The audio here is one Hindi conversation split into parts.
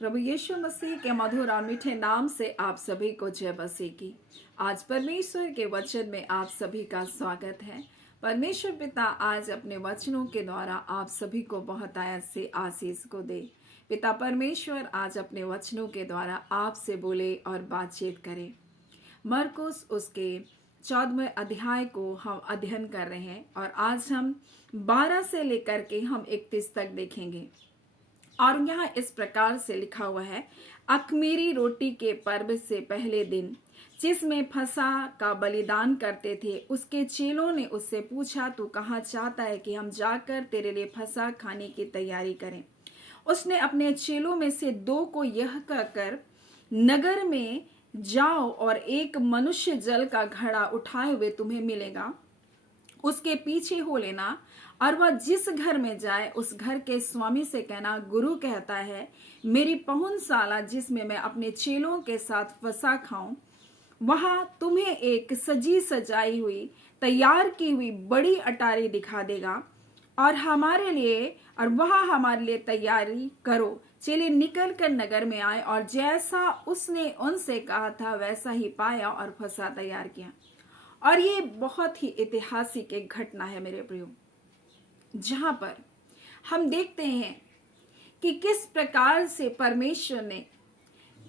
प्रभु यीशु मसीह के मधुर और मीठे नाम से आप सभी को जय मसीह की। आज परमेश्वर के वचन में आप सभी का स्वागत है। परमेश्वर पिता आज अपने वचनों के द्वारा आप सभी को बहुत आयत से आशीष को दे। पिता परमेश्वर आज अपने वचनों के द्वारा आपसे बोले और बातचीत करे। मरकुस उसके 14वें अध्याय को हम अध्ययन कर रहे हैं और आज हम 12 से लेकर के हम 31 तक देखेंगे। और यहाँ इस प्रकार से लिखा हुआ है, अख़मीरी रोटी के पर्व से पहले दिन जिसमें फसह का बलिदान करते थे, उसके चेलों ने उससे पूछा, तू कहाँ चाहता है कि हम जाकर तेरे लिए फसह खाने की तैयारी करें। उसने अपने चेलों में से 2 को यह कहकर, नगर में जाओ और एक मनुष्य जल का घड़ा उठाए हुए तुम्हें मिलेगा, उसके पीछे हो लेना, और वह जिस घर में जाए उस घर के स्वामी से कहना, गुरु कहता है, मेरी पहुंचशाला जिसमें मैं अपने चेलों के साथ फसह खाऊं, वहां तुम्हें एक सजी सजाई हुई तैयार की हुई बड़ी अटारी दिखा देगा और वहां हमारे लिए तैयारी करो। चेले निकल कर नगर में आए और जैसा उसने उनसे कहा था वैसा ही पाया और फसह तैयार किया। और ये बहुत ही ऐतिहासिक एक घटना है मेरे प्रियो, जहां पर हम देखते हैं कि किस प्रकार से परमेश्वर ने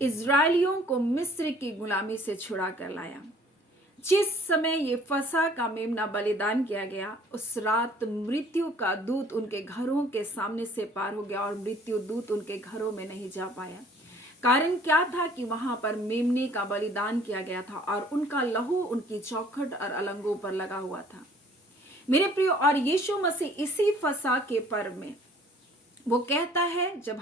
इज़राइलियों को मिस्र की गुलामी से छुड़ा कर लाया। जिस समय ये फसह का मेमना बलिदान किया गया, उस रात मृत्यु का दूत उनके घरों के सामने से पार हो गया और मृत्यु दूत उनके घरों में नहीं जा पाया। कारण क्या था कि वहां पर मेमने का बलिदान किया गया था और उनका लहू उनकी चौखट और अलंगों पर लगा हुआ था मेरे प्रियो। और यीशु मसीह इसी फसह के पर्व में वो कहता है, जब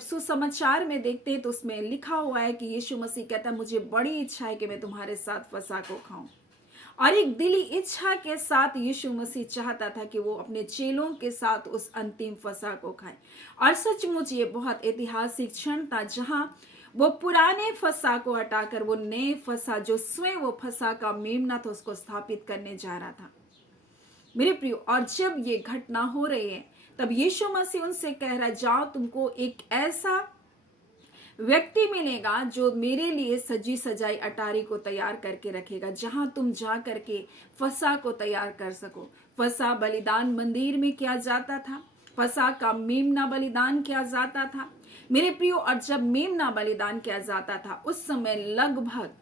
सुसमाचार में देखते हैं तो उसमें लिखा हुआ है कि यीशु मसीह कहता है, मुझे बड़ी इच्छा है कि मैं तुम्हारे साथ फसह को खाऊं। और एक दिली इच्छा के साथ यीशु मसीह चाहता था कि वो अपने चेलों के साथ उस अंतिम फसह को खाए। और सचमुच ये बहुत ऐतिहासिक क्षण था, जहां वो पुराने फसह को हटाकर वो नए फसह, जो स्वयं वो फसह का मेमना था, उसको स्थापित करने जा रहा था मेरे प्रियो। और जब ये घटना हो रही है तब यीशु मसीह उनसे कह रहा है, जाओ, तुमको एक ऐसा व्यक्ति मिलेगा जो मेरे लिए सजी सजाई अटारी को तैयार करके रखेगा, जहां तुम जा करके फसह को तैयार कर सको। फसह बलिदान मंदिर में किया जाता था, फसह का मेमना बलिदान किया जाता था मेरे प्रियो। और जब मेमना बलिदान किया जाता था उस समय लगभग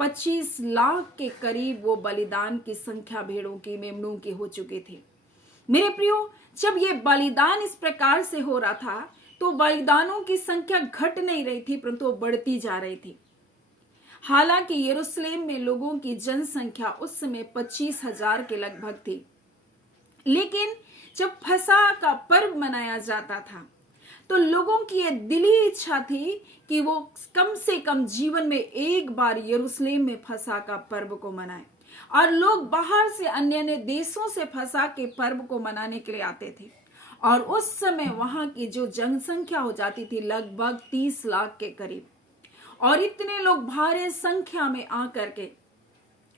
25 लाख के करीब वो बलिदान की संख्या भेड़ों की, मेमनों की हो चुके थे मेरे प्रियो। जब ये बलिदान इस प्रकार से हो रहा था तो बलिदानों की संख्या घट नहीं रही थी, परंतु वो बढ़ती जा रही थी। हालांकि यरूशलेम में लोगों की जनसंख्या उस समय 25,000 के लगभग थी, लेकिन जब फसह का पर्व मनाया जाता था तो लोगों की यह दिली इच्छा थी कि वो कम से कम जीवन में एक बार यरूशलेम में फसह का पर्व को मनाए। और लोग बाहर से अन्य देशों से फसह के पर्व को मनाने के लिए आते थे। और उस समय वहां की जो जनसंख्या हो जाती थी लगभग 30 लाख के करीब, और इतने लोग भारी संख्या में आकर के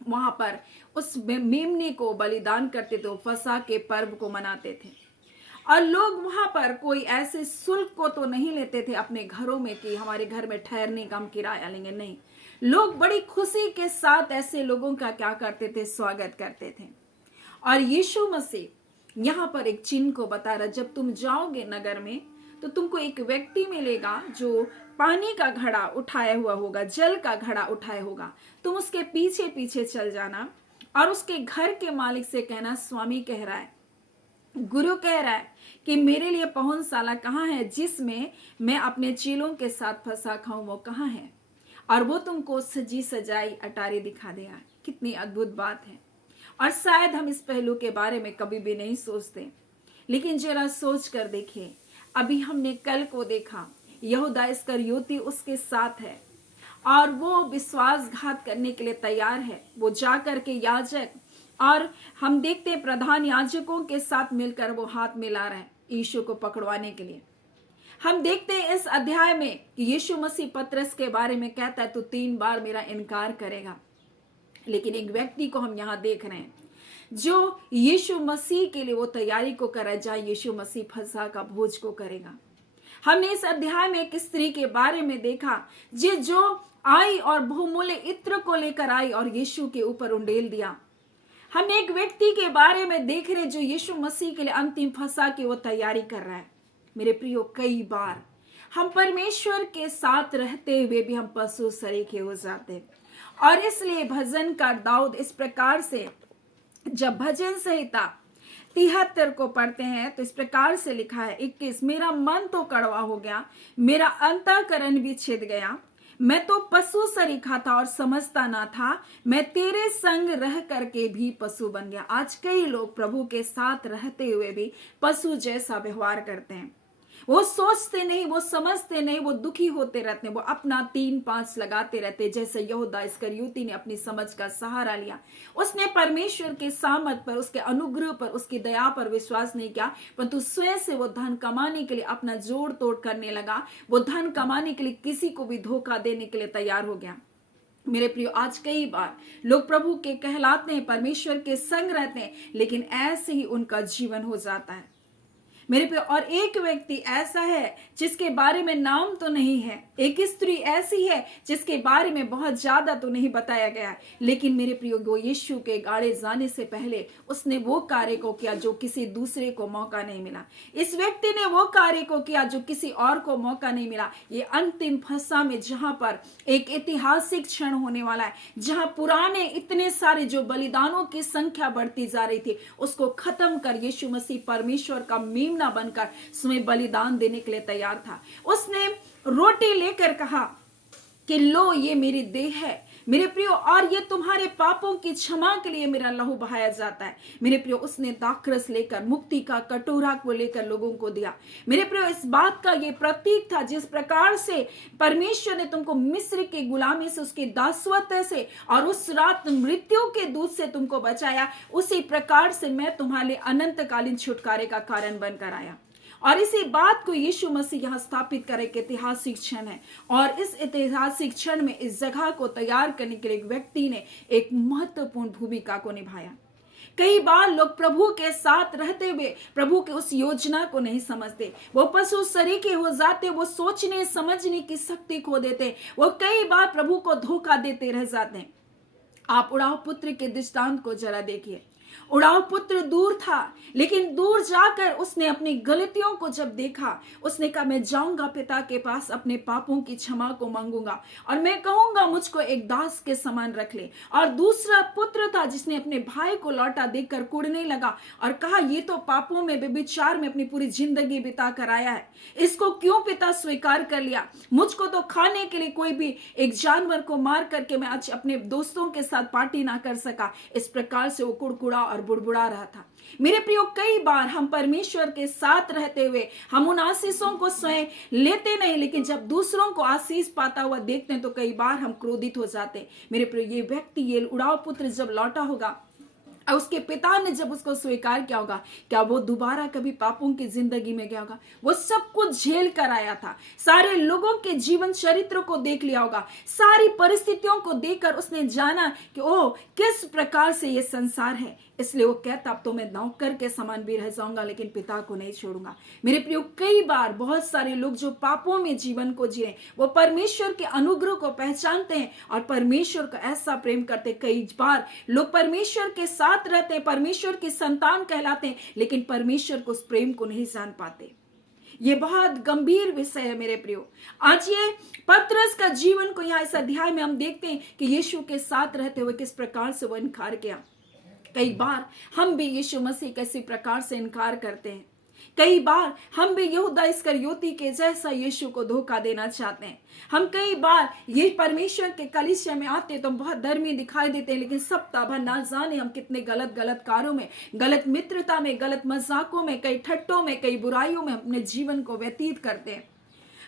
वहां पर उस मेमने को बलिदान करते थे, फसह के पर्व को मनाते थे। और लोग वहां पर कोई ऐसे शुल्क को तो नहीं लेते थे अपने घरों में कि हमारे घर में ठहरने का हम किराया लेंगे, नहीं। लोग बड़ी खुशी के साथ ऐसे लोगों का क्या करते थे, स्वागत करते थे। और यीशु मसीह यहाँ पर एक चिन्ह को बता रहा, जब तुम जाओगे नगर में तो तुमको एक व्यक्ति मिलेगा जो पानी का घड़ा उठाया हुआ होगा, जल का घड़ा उठाया होगा। तुम उसके पीछे पीछे चल जाना और उसके घर के मालिक से कहना, स्वामी कह रहा है, गुरु कह रहा है कि मेरे लिए पहुंचशाला कहाँ है जिसमें मैं अपने चेलों के साथ फसह खाऊं, वो कहाँ है। और वो तुमको सजी सजाई अटारी दिखा देगा। कितनी अद्भुत बात है। और शायद हम इस पहलू के बारे में कभी भी नहीं सोचते, लेकिन जरा सोच कर देखिए। अभी हमने कल को देखा, यहूदा इस्करियोती उसके साथ है और वो विश्वासघात करने के लिए तैयार है। वो जाकर के याजक, और हम देखते हैं प्रधान याजकों के साथ मिलकर वो हाथ मिला रहे हैं यीशु को पकड़वाने के लिए। हम देखते हैं इस अध्याय में कि यीशु मसीह पतरस के बारे में कहता है, तू 3 बार मेरा इनकार करेगा। लेकिन एक व्यक्ति को हम यहाँ देख रहे हैं जो यीशु मसीह के लिए वो तैयारी को कर रहा है, जहाँ यीशु मसीह फसह का भोज को करेगा। हमने इस अध्याय में एक स्त्री के बारे में देखा जो आई और बहुमूल्य इत्र को लेकर आई और यीशु के ऊपर उंडेल दिया। हम एक व्यक्ति के बारे में देख रहे जो यीशु मसीह के लिए अंतिम फंसा की वो तैयारी कर रहा है। मेरे प्रियो, कई बार हम परमेश्वर के साथ रहते हुए भी हम पशु सरीखे हो जाते हैं। और इसलिए भजनकार दाऊद इस प्रकार से जब भजन संहिता 73 को पढ़ते हैं तो इस प्रकार से लिखा है 21, मेरा मन तो कड़वा हो गया, मेरा अंतःकरण भी छिद गया, मैं तो पशु सरीखा था और समझता ना था, मैं तेरे संग रह करके भी पशु बन गया। आज कई लोग प्रभु के साथ रहते हुए भी पशु जैसा व्यवहार करते हैं। वो सोचते नहीं, वो समझते नहीं, वो दुखी होते रहते हैं, वो अपना 3-5 लगाते रहते। जैसे यहूदा इस्करियोती ने अपनी समझ का सहारा लिया, उसने परमेश्वर के सामर्थ पर, उसके अनुग्रह पर, उसकी दया पर विश्वास नहीं किया, परंतु स्वयं से वो धन कमाने के लिए अपना जोड़ तोड़ करने लगा। वो धन कमाने के लिए किसी को भी धोखा देने के लिए तैयार हो गया। मेरे प्रियो, आज कई बार लोग प्रभु के कहलाते हैं, परमेश्वर के संग रहते हैं, लेकिन ऐसे ही उनका जीवन हो जाता है। मेरे पे और एक व्यक्ति ऐसा है जिसके बारे में नाम तो नहीं है, एक स्त्री ऐसी है जिसके बारे में बहुत ज्यादा तो नहीं बताया गया है, लेकिन मेरे प्रियो, वो यीशु के गाड़े जाने से पहले उसने वो कार्य को किया जो किसी दूसरे को मौका नहीं मिला। इस व्यक्ति ने वो कार्य को किया जो किसी और को मौका नहीं मिला। ये अंतिम फंसा में जहां पर एक ऐतिहासिक क्षण होने वाला है, जहां पुराने इतने सारे जो बलिदानों की संख्या बढ़ती जा रही थी, उसको खत्म कर यीशु मसीह परमेश्वर का मेमना बनकर उसमें बलिदान देने के लिए तैयार था। उसने रोटी लेकर कहा कि लो, ये मेरी देह है मेरे प्रियो, और ये तुम्हारे पापों की क्षमा के लिए मेरा लहू बहाया जाता है। मेरे प्रियो, उसने दाखरस लेकर, मुक्ति का कटोरा को लेकर लोगों को दिया। मेरे प्रियो, इस बात का ये प्रतीक था, जिस प्रकार से परमेश्वर ने तुमको मिस्र की गुलामी से, उसकी दासवत से और उस रात मृत्यु के दूत से तुमको बचाया, उसी प्रकार से मैं तुम्हारे लिए अनंतकालीन छुटकारे का कारण बनकर आया। और इसी बात को यीशु मसीह यहाँ स्थापित करे कि ऐतिहासिक क्षण है, और इस ऐतिहासिक क्षण में इस जगह को तैयार करने के लिए एक व्यक्ति ने एक महत्वपूर्ण भूमिका को निभाया। कई बार लोग प्रभु के साथ रहते हुए प्रभु के उस योजना को नहीं समझते, वो पशु सरीखे हो जाते, वो सोचने समझने की शक्ति खो देते, वो कई बार प्रभु को धोखा देते रह जाते हैं। आप उड़ाव पुत्र के दृष्टांत को जरा देखिए। उड़ाव पुत्र दूर था, लेकिन दूर जाकर उसने अपनी गलतियों को जब देखा, उसने कहा मैं जाऊंगा पिता के पास, अपने पापों की क्षमा को मांगूंगा और मैं कहूंगा मुझको एक दास के समान रख ले। और दूसरा पुत्र था जिसने अपने भाई को लौटा देखकर कुड़ने लगा और कहा ये तो पापों में, व्यभिचार में अपनी पूरी जिंदगी बिता कर आया है, इसको क्यों पिता स्वीकार कर लिया? मुझको तो खाने के लिए कोई भी एक जानवर को मार करके मैं आज अपने दोस्तों के साथ पार्टी ना कर सका। इस प्रकार से वो कुड़कुड़ा और बुड़बुड़ा रहा था। मेरे प्रियो, कई बार हम परमेश्वर के साथ रहते हुए हम उन आशीषों को स्वयं लेते नहीं, लेकिन जब दूसरों को आशीष पाता हुआ देखते हैं तो कई बार हम क्रोधित हो जाते हैं। मेरे प्रियो, ये व्यक्ति, ये उड़ाव पुत्र जब लौटा होगा और उसके पिता ने जब उसको स्वीकार किया होगा, क्या वो दोबारा कभी पापों की जिंदगी में गया होगा? वो सब कुछ झेल कर आया था, सारे लोगों के जीवन चरित्र को देख लिया होगा, सारी परिस्थितियों को देखकर उसने जाना कि ओह किस प्रकार से ये संसार है। इसलिए वो कहता अब तो मैं नौकर के समान भी रह जाऊंगा, लेकिन पिता को नहीं छोड़ूंगा। मेरे प्रियो, कई बार बहुत सारे लोग जो पापों में जीवन को जिए, वो परमेश्वर के अनुग्रह को पहचानते हैं और परमेश्वर को ऐसा प्रेम करते। कई बार लोग परमेश्वर के साथ रहते हैं, परमेश्वर की संतान कहलाते हैं, लेकिन परमेश्वर को उस प्रेम को नहीं जान पाते। ये बहुत गंभीर विषय है मेरे प्रियो। आज ये पतरस का जीवन को यहाँ इस अध्याय में हम देखते हैं कि यीशु के साथ रहते हुए किस प्रकार से वो इनकार किया। कई बार हम भी यीशु मसीह कैसी प्रकार से इनकार करते हैं। कई बार हम भी यहूदा इस्करियोती के जैसा यीशु को धोखा देना चाहते हैं। हम कई बार ये परमेश्वर के कलीसिया में आते तो बहुत धर्मी दिखाई देते हैं, लेकिन सप्ताह भर ना जाने हम कितने गलत कार्यों में, गलत मित्रता में, गलत मजाकों में, कई ठट्टों में, कई बुराइयों में अपने जीवन को व्यतीत करते हैं।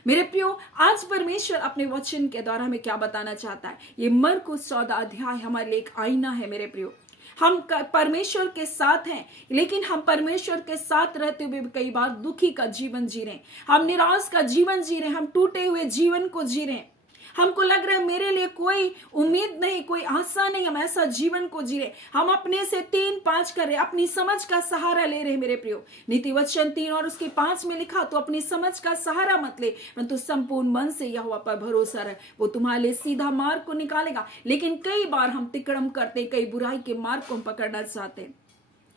मेरे प्रियो, आज परमेश्वर अपने वचन के द्वारा हमें क्या बताना चाहता है? ये मरकुस 14 अध्याय हमारे लिए एक आईना है मेरे प्रियो। हम परमेश्वर के साथ हैं, लेकिन हम परमेश्वर के साथ रहते हुए कई बार दुखी का जीवन जी रहे हैं, हम निराश का जीवन जी रहे हैं, हम टूटे हुए जीवन को जी रहे हैं, हमको लग रहा है मेरे लिए कोई उम्मीद नहीं, कोई आशा नहीं, हम ऐसा जीवन को जी रहे, हम अपने से 3-5 कर रहे, अपनी समझ का सहारा ले रहे। मेरे प्रियो, नीति वचन 3 और उसके 5 में लिखा, तो अपनी समझ का सहारा मत ले, परंतु संपूर्ण मन से यहोवा पर भरोसा रहे, वो तुम्हारे लिए सीधा मार्ग को निकालेगा। लेकिन कई बार हम तिकड़म करते, कई बुराई के मार्ग को हम पकड़ना चाहते हैं।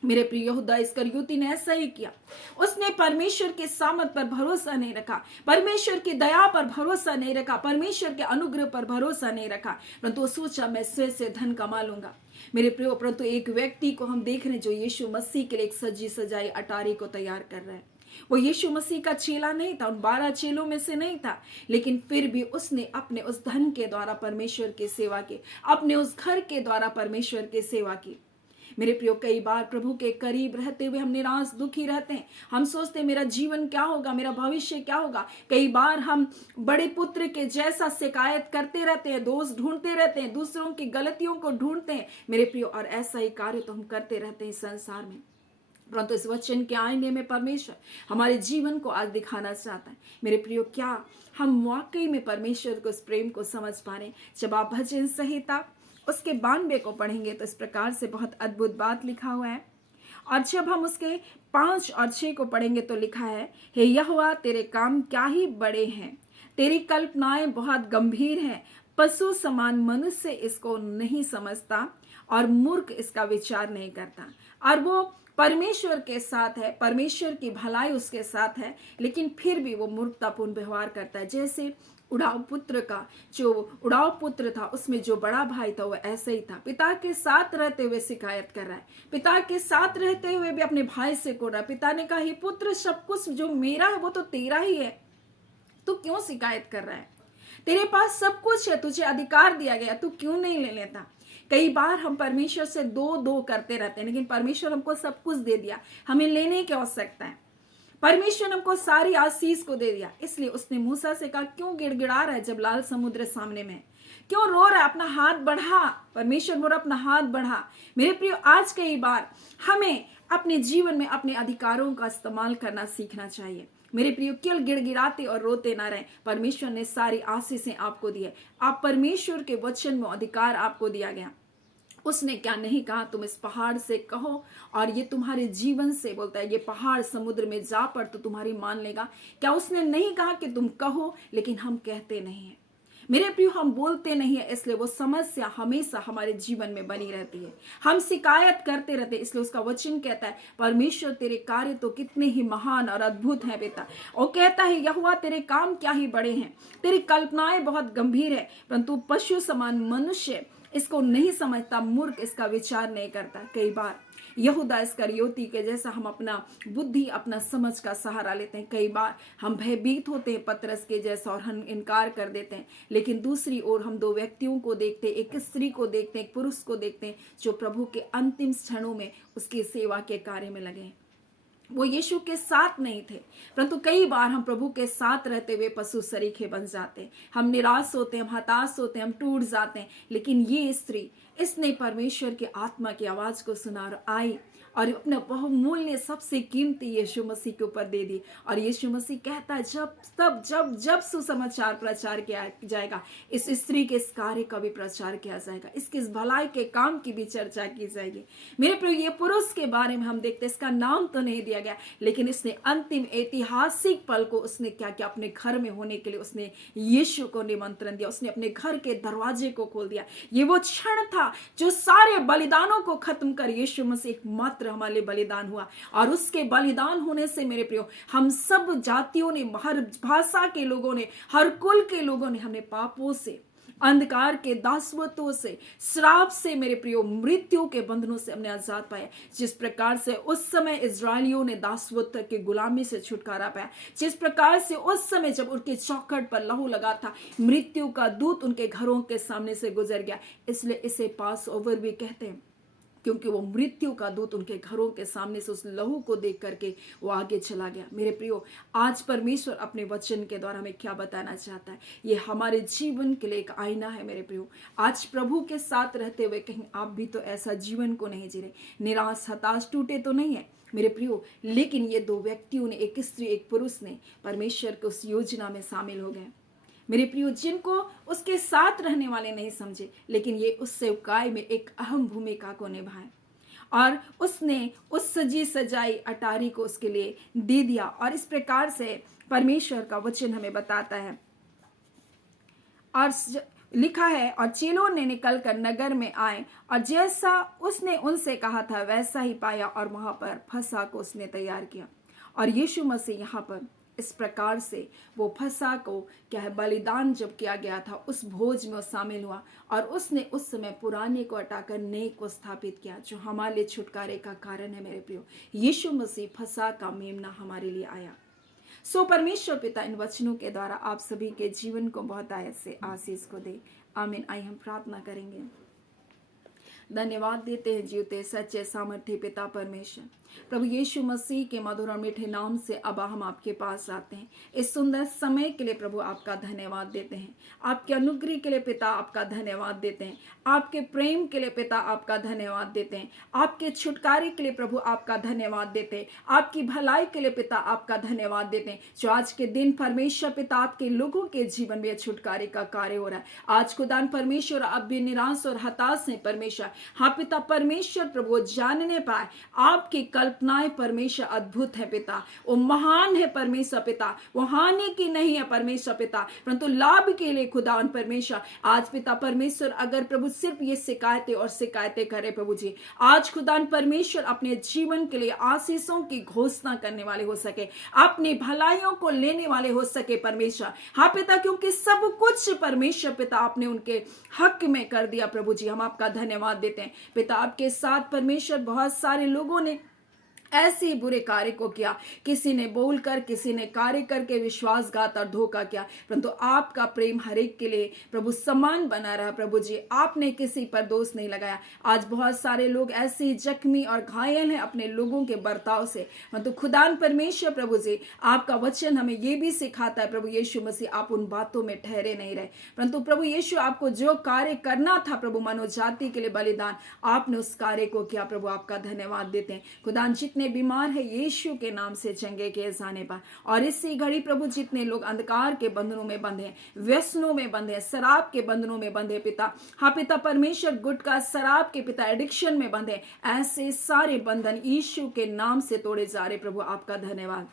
मेरे प्रिय यहूदा इस्करियोती ने ऐसा ही किया। उसने परमेश्वर के सामर्थ पर भरोसा नहीं रखा, परमेश्वर की दया पर भरोसा नहीं रखा, परमेश्वर के अनुग्रह पर भरोसा नहीं रखा, परंतु सोचा मैं स्वयं से धन कमा लूंगा। मेरे प्रियो, परंतु एक व्यक्ति को हम देख रहे हैं जो यीशु मसीह के लिए एक सजी सजाई अटारी को तैयार कर रहा है। वो यीशु मसीह का चेला नहीं था, उन 12 चेलों में से नहीं था, लेकिन फिर भी उसने अपने उस धन के द्वारा परमेश्वर की सेवा की, अपने उस घर के द्वारा परमेश्वर की सेवा की। मेरे प्रियो, कई बार प्रभु के करीब रहते हुए हम निराश दुखी रहते हैं। हम सोचते हैं मेरा जीवन क्या होगा, मेरा भविष्य क्या होगा। कई बार हम बड़े पुत्र के जैसा शिकायत करते रहते हैं, दोष ढूंढते रहते हैं, दूसरों की गलतियों को ढूंढते हैं। मेरे प्रियो, और ऐसा ही कार्य तो हम करते रहते हैं संसार में, परंतु इस वचन के आईने में परमेश्वर हमारे जीवन को आज दिखाना चाहता है। मेरे प्रियो, क्या हम वाकई में परमेश्वर को, उस प्रेम को समझ पा रहे हैं? जब आप भजन संहिता उसके 92 को पढ़ेंगे तो इस प्रकार से बहुत अद्भुत बात लिखा हुआ है। और जब हम उसके 5 और 6 को पढ़ेंगे तो लिखा है, हे यहोवा तेरे काम क्या ही बड़े हैं, तेरी कल्पनाएं बहुत गंभीर हैं, पशु समान मनुष्य इसको नहीं समझता और मूर्ख इसका विचार नहीं करता। और वो परमेश्वर के साथ है, परमेश्वर की भलाई उसके साथ है, लेकिन फिर भी वो मूर्खतापूर्ण व्यवहार करता है। जैसे उड़ाव पुत्र का, जो उड़ाव पुत्र था उसमें जो बड़ा भाई था वो ऐसे ही था, पिता के साथ रहते हुए शिकायत कर रहा है, पिता के साथ रहते हुए भी अपने भाई से कोड़ रहा है। पिता ने कहा, हे पुत्र, सब कुछ जो मेरा है वो तो तेरा ही है, तू क्यों शिकायत कर रहा है? तेरे पास सब कुछ है, तुझे अधिकार दिया गया, तू क्यों नहीं ले लेता? कई बार हम परमेश्वर से दो करते रहते हैं, लेकिन परमेश्वर हमको सब कुछ दे दिया, हमें लेने की आवश्यकता है। परमेश्वर ने हमको सारी आशीष को दे दिया, इसलिए उसने मूसा से कहा, क्यों गिड़गिड़ा रहा है जब लाल समुद्र सामने में, क्यों रो रहा है? अपना हाथ बढ़ा। परमेश्वर बोला अपना हाथ बढ़ा। मेरे प्रियो, आज कई बार हमें अपने जीवन में अपने अधिकारों का इस्तेमाल करना सीखना चाहिए। मेरे प्रियो, केवल गिड़गिड़ाते और रोते ना रहें। परमेश्वर ने सारी आशीषें आपको दी है, आप परमेश्वर के वचन में अधिकार आपको दिया गया। उसने क्या नहीं कहा, तुम इस पहाड़ से कहो और ये तुम्हारे जीवन से, बोलता है ये पहाड़ समुद्र में जा पड़ तो तुम्हारी मान लेगा। क्या उसने नहीं कहा कि तुम कहो? लेकिन हम कहते नहीं है। मेरे प्रियो, हम बोलते नहीं है, इसलिए वो समस्या हमेशा हमारे जीवन में बनी रहती है। हम शिकायत करते रहते हैं, इसलिए उसका वचन कहता है, परमेश्वर तेरे कार्य तो कितने ही महान और अद्भुत हैं बेटा। और कहता है, यहोवा तेरे काम क्या ही बड़े हैं, तेरी कल्पनाएं बहुत गंभीर है, परंतु पशु समान मनुष्य इसको नहीं समझता, मूर्ख इसका विचार नहीं करता। कई बार यहूदा इस्करियोती के जैसा हम अपना बुद्धि, अपना समझ का सहारा लेते हैं। कई बार हम भयभीत होते हैं पतरस के जैसा और हम इनकार कर देते हैं। लेकिन दूसरी ओर हम 2 व्यक्तियों को देखते हैं, एक स्त्री को देखते हैं, एक पुरुष को देखते हैं, जो प्रभु के अंतिम क्षणों में उसकी सेवा के कार्य में लगे हैं। वो यीशु के साथ नहीं थे, परंतु कई बार हम प्रभु के साथ रहते हुए पशु सरीखे बन जाते हैं। हम निराश होते हैं, हम हताश होते हैं, हम टूट जाते हैं। लेकिन ये स्त्री, इसने परमेश्वर के आत्मा की आवाज को सुना और आई और अपना बहुमूल्य सबसे कीमती यीशु मसीह के ऊपर दे दी। और यीशु मसीह कहता है, जब सुसमाचार प्रचार किया जाएगा, इस स्त्री के इस कार्य का भी प्रचार किया जाएगा, इसके इस भलाई के काम की भी चर्चा की जाएगी। मेरे प्रिय, ये पुरुष के बारे में हम देखते हैं, इसका नाम तो नहीं दिया गया, लेकिन इसने अंतिम ऐतिहासिक पल को उसने क्या किया, अपने घर में होने के लिए उसने यीशु को निमंत्रण दिया, उसने अपने घर के दरवाजे को खोल दिया। ये वो क्षण था जो सारे बलिदानों को खत्म कर यीशु मसीह एकमात्र हमारे लिए बलिदान हुआ। और उसके बलिदान होने से मेरे प्रियो, हम सब जातियों ने, हर भाषा के लोगों ने, हर कुल के लोगों ने, हमने पापों से, अंधकार के दासत्वों से, श्राप से, मेरे प्रियो, मृत्यु के बंधनों से हमने आजाद पाया। जिस प्रकार से उस समय इजरायलियों ने दासत्व के गुलामी से छुटकारा पाया, जिस प्रकार से उस समय जब उनके चौखट पर लहू लगा था, मृत्यु का दूत उनके घरों के सामने से गुजर गया। इसलिए इसे पास ओवर भी कहते हैं, क्योंकि वो मृत्यु का दूत उनके घरों के सामने से उस लहू को देख करके वो आगे चला गया। मेरे प्रियो, आज परमेश्वर अपने वचन के द्वारा हमें क्या बताना चाहता है, ये हमारे जीवन के लिए एक आईना है। मेरे प्रियो, आज प्रभु के साथ रहते हुए कहीं आप भी तो ऐसा जीवन को नहीं जी रहे, निराश, हताश, टूटे तो नहीं है मेरे प्रियो। लेकिन ये 2 व्यक्तियों ने, एक स्त्री एक पुरुष ने, परमेश्वर के उस योजना में शामिल हो गए। मेरे प्रियो, जिनको उसके साथ रहने वाले नहीं समझे, लेकिन ये उस सेवकाई में एक अहम भूमिका को निभाए और उसने उस सजी सजाई अटारी को उसके लिए दे दिया। और इस प्रकार से परमेश्वर का वचन हमें बताता है और लिखा है, और चेलों ने निकलकर नगर में आए और जैसा उसने उनसे कहा था वैसा ही पाया और वहां पर फसह को उसने तैयार किया। और यीशु मसीह यहाँ पर इस प्रकार से वो फसह को क्या है बलिदान जब किया गया था उस भोज में शामिल हुआ और उसने उस समय पुराने को हटाकर नए को स्थापित किया, जो हमारे लिए छुटकारे का कारण है। मेरे प्रियो, यीशु मसीह फसह का मेमना हमारे लिए आया। सो परमेश्वर पिता इन वचनों के द्वारा आप सभी के जीवन को बहुत आयत से आशीष को दे। आमीन। आइए हम प्रार्थना करेंगे। धन्यवाद देते हैं जीवते सच्चे सामर्थ्य पिता परमेश्वर, प्रभु यीशु मसीह के मधुर और मीठे नाम से अबा हम आपके पास आते हैं। इस सुंदर समय के लिए प्रभु आपका धन्यवाद देते हैं। आपके अनुग्रह के लिए पिता आपका धन्यवाद देते हैं। आपके प्रेम के लिए पिता आपका धन्यवाद देते हैं। आपके छुटकारे के लिए प्रभु आपका धन्यवाद देते हैं। आपकी भलाई के लिए पिता आपका धन्यवाद देते हैं, जो आज के दिन परमेश्वर पिता आपके लोगों के जीवन में छुटकारे का कार्य हो रहा है। आज खुदान परमेश्वर अब भी निराश और हताश है परमेश्वर। हाँ पिता परमेश्वर प्रभु जानने पाए आपकी कल्पनाएं परमेश्वर अद्भुत है पिता, वो महान है परमेश्वर पिता, वो हानि की नहीं है परमेश्वर पिता, परंतु लाभ के लिए खुदावन परमेश्वर। आज पिता परमेश्वर अगर प्रभु सिर्फ ये शिकायतें करे प्रभु जी, आज खुदावन परमेश्वर अपने जीवन के लिए आशीषों की घोषणा करने वाले हो सके, अपनी भलाइयों को लेने वाले हो सके परमेश्वर। हाँ पिता, क्योंकि सब कुछ परमेश्वर पिता आपने उनके हक में कर दिया प्रभु जी, हम आपका धन्यवाद देते हैं पिता। आपके साथ परमेश्वर बहुत सारे लोगों ने ऐसे ही बुरे कार्य को किया, किसी ने बोलकर, किसी ने कार्य करके विश्वासघात और धोखा किया, परंतु आपका प्रेम हर एक के लिए प्रभु समान बना रहा प्रभु जी। आपने किसी पर दोष नहीं लगाया। आज बहुत सारे लोग ऐसे ही जख्मी और घायल हैं अपने लोगों के बर्ताव से, परंतु खुदान परमेश्वर प्रभु जी आपका वचन हमें ये भी सिखाता है प्रभु यीशु मसीह, आप उन बातों में ठहरे नहीं रहे, परंतु प्रभु यीशु आपको जो कार्य करना था प्रभु मानव जाति के लिए बलिदान, आपने उस कार्य को किया प्रभु। आपका धन्यवाद देते हैं खुदान। जितने बीमार है यीशु के नाम से चंगे किए जाने पर, और इसी घड़ी प्रभु जितने लोग अंधकार के बंधनों में बंधे हैं, व्यसनों में बंधे हैं, शराब के बंधनों में बंधे पिता, हाँ पिता परमेश्वर गुटखा शराब के पिता एडिक्शन में बंधे, ऐसे सारे बंधन यीशु के नाम से तोड़े जा रहे प्रभु। आपका धन्यवाद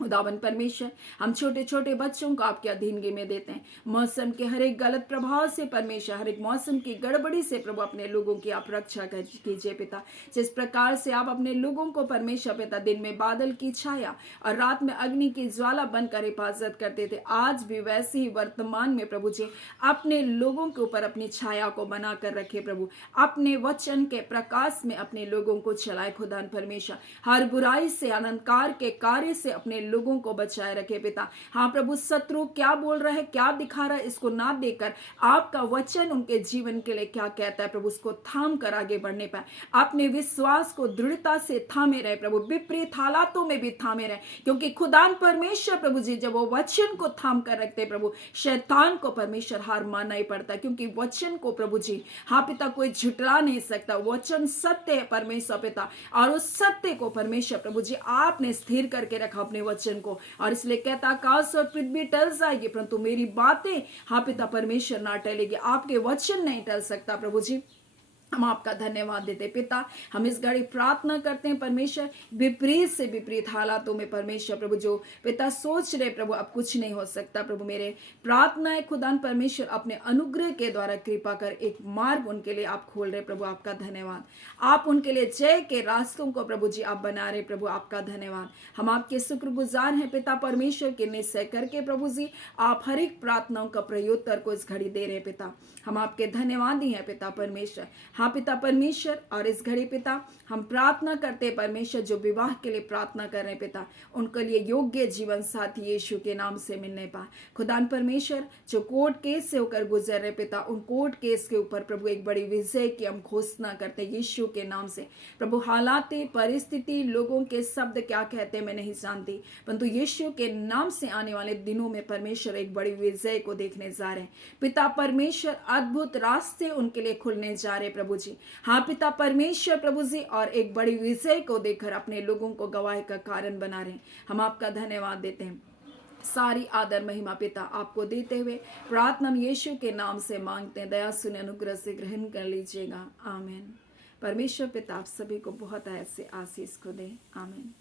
खुदावन परमेश्वर। हम छोटे छोटे बच्चों को आपके अधीनगी में देते हैं। मौसम के हर एक गलत प्रभाव से परमेश्वर, हर एक मौसम की गड़बड़ी से प्रभु अपने लोगों की आप रक्षा कीजिए पिता। जिस प्रकार से आप अपने लोगों को परमेश्वर पिता दिन में बादल की छाया और रात में अग्नि की ज्वाला बनकर हिफाजत करते थे, आज भी वैसे ही वर्तमान में प्रभु जी अपने लोगों के ऊपर अपनी छाया को बनाकर रखे प्रभु। अपने वचन के प्रकाश में अपने लोगों को चलाए खुदान परमेश्वर। हर बुराई से, अलंकार के कार्य से अपने लोगों को बचाए रखे पिता। हाँ प्रभु, शत्रु क्या बोल रहा है, क्या दिखा रहा है, इसको ना देखकर आपका वचन उनके जीवन के लिए क्या कहता है प्रभु, उसको थाम कर आगे बढ़ने पाए। अपने विश्वास को दृढ़ता से थामे रहे प्रभु, विपरीत हालातों में भी थामे रहे, क्योंकि खुदान परमेश्वर प्रभु जी जब वो वचन को थाम कर रखते प्रभु, शैतान को परमेश्वर हार मानना ही पड़ता, क्योंकि वचन को प्रभु जी हाँ पिता कोई झुटला नहीं सकता। वचन सत्य है परमेश्वर पिता, और उस सत्य को परमेश्वर प्रभु जी आपने स्थिर करके रखा अपने वचन को, और इसलिए कहता आकाश और पृथ्वी टल जाएगी परंतु मेरी बातें हाँ पिता परमेश्वर ना टलेगी। आपके वचन नहीं टल सकता प्रभु जी। हम आपका धन्यवाद देते पिता। हम इस घड़ी प्रार्थना करते हैं परमेश्वर, विपरीत से विपरीत हालातों में परमेश्वर प्रभु जो पिता सोच रहे प्रभु अब कुछ नहीं हो सकता प्रभु, मेरे प्रार्थना है खुदान परमेश्वर अपने अनुग्रह के द्वारा कृपा कर एक मार्ग उनके लिए आप खोल रहे प्रभु। आपका धन्यवाद। आप उनके लिए जय के रास्तों को प्रभु जी आप बना रहे प्रभु। आपका धन्यवाद। हम आपके शुक्रगुजार हैं पिता परमेश्वर के निश्चय करके प्रभु जी आप हर एक प्रार्थनाओं का प्रत्युत्तर को इस घड़ी दे रहे पिता। हम आपके धन्यवादी हैं पिता परमेश्वर। हाँ पिता परमेश्वर, और इस घड़ी पिता हम प्रार्थना करते परमेश्वर जो विवाह के लिए प्रार्थना कर रहे हैं पिता, उनके लिए योग्य जीवन साथी यीशु के नाम से मिलने पाए खुदान परमेश्वर। जो कोर्ट केस से होकर गुजर रहे पिता, उन कोर्ट केस के ऊपर प्रभु एक बड़ी विजय की हम घोषणा करते यीशु के नाम से प्रभु। हालात, परिस्थिति, लोगों के शब्द क्या कहते मैं नहीं जानती, परंतु यीशु के नाम से आने वाले दिनों में परमेश्वर एक बड़ी विजय को देखने जा रहे हैं पिता परमेश्वर। अद्भुत रास्ते उनके लिए खुलने जा रहे प्रभु जी। हाँ पिता परमेश्वर प्रभु जी, और एक बड़ी विजय को देखकर अपने लोगों को गवाही का कारण बना रहे हैं। हम आपका धन्यवाद देते हैं सारी आदर महिमा पिता आपको देते हुए प्रार्थना हम यीशु के नाम से मांगते हैं। दया सुने अनुग्रह से ग्रहण कर लीजिएगा। आमीन। परमेश्वर पिता आप सभी को बहुत ऐसे आशीष को दे। आमीन।